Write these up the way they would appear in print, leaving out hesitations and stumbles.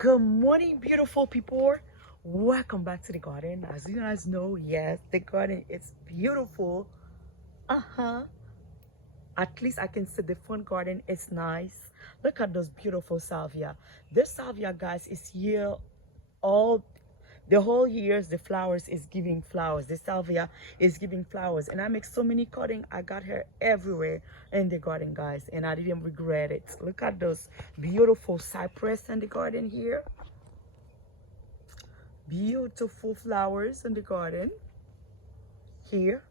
Good morning, beautiful people. Welcome back to the garden. As you guys know, yes, the garden is beautiful. Uh-huh. At least I can say the front garden is nice. Look at those beautiful salvia. This salvia, guys, is here all the whole years. The flowers is giving flowers. The salvia is giving flowers, and I make so many cutting. I got her everywhere in the garden, guys, and I didn't regret it. Look at those beautiful cypress in the garden here. Beautiful flowers in the garden here.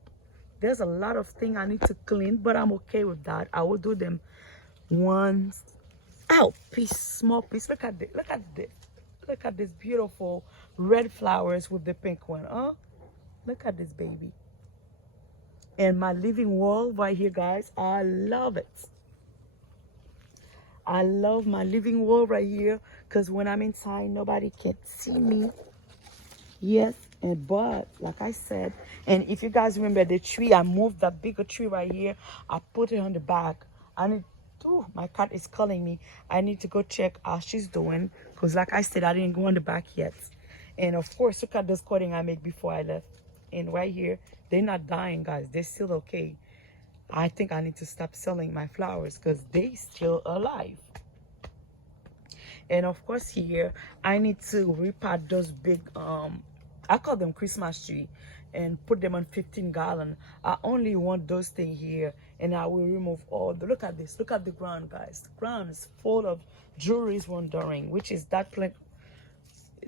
There's a lot of things I need to clean, but I'm okay with that. I will do them once. Oh, piece, small piece. Look at this. Look at this. Look at this beautiful red flowers with the pink one. Huh? Look at this baby. And my living wall right here, guys. I love it. I love my living wall right here because when I'm inside, nobody can see me. Yes, and but like I said, and if you guys remember the tree, I moved that bigger tree right here. I put it on the back. I need to, my cat is calling me. I need to go check how she's doing because like I said, I didn't go on the back yet. And of course, look at this cutting I made before I left. And right here, they're not dying, guys. They're still okay. I think I need to stop selling my flowers because they still alive. And of course here, I need to repot those big, I call them Christmas tree, and put them on 15-gallon. I only want those things here, and I will remove all the, look at this, look at the ground, guys. The ground is full of jewelry's wandering, which is that plant.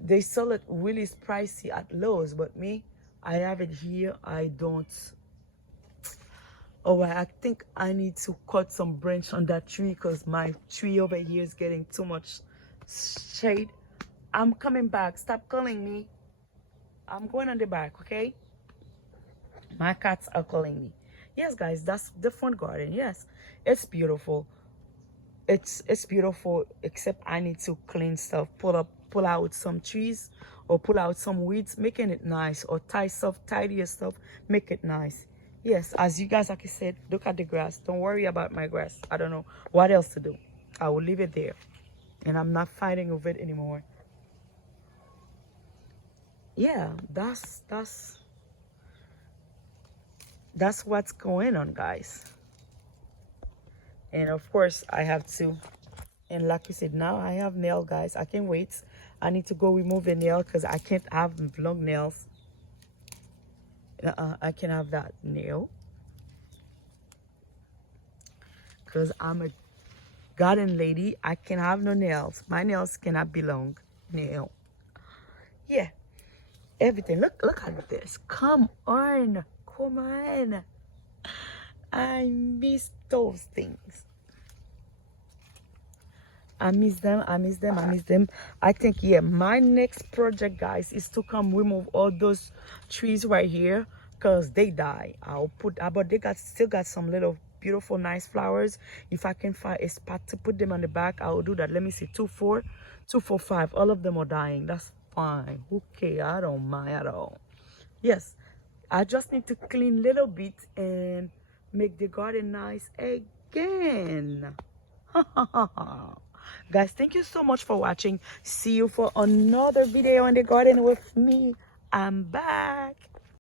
They sell it really pricey at Lowe's, but me, I have it here. I don't. Oh, I think I need to cut some branch on that tree because my tree over here is getting too much shade. I'm coming back. Stop calling me. I'm going on the back, okay? My cats are calling me. Yes, guys, that's the front garden. Yes, it's beautiful. It's beautiful, except I need to clean stuff, pull out some trees or pull out some weeds, making it nice, or tidy stuff, make it nice. Yes, as you guys, like I said, look at the grass. Don't worry about my grass. I don't know what else to do. I will leave it there. And I'm not fighting with it anymore. Yeah, that's what's going on, guys. And of course, I have to, and like we said, now I have nail, guys. I can't wait. I need to go remove the nail because I can't have long nails. I can't have that nail because I'm a garden lady. I can have no nails. My nails cannot be long nail. Yeah, everything. Look at this. Come on. I miss those things. I miss them. I think, yeah, my next project, guys, is to come remove all those trees right here because they die. I'll put, but they still got some little beautiful, nice flowers. If I can find a spot to put them on the back, I will do that. Let me see, 2, 4, 2, 4, 5. All of them are dying. That's fine. Okay, I don't mind at all. Yes, I just need to clean a little bit and make the garden nice again. Guys, thank you so much for watching. See you for another video in the garden with me. I'm back.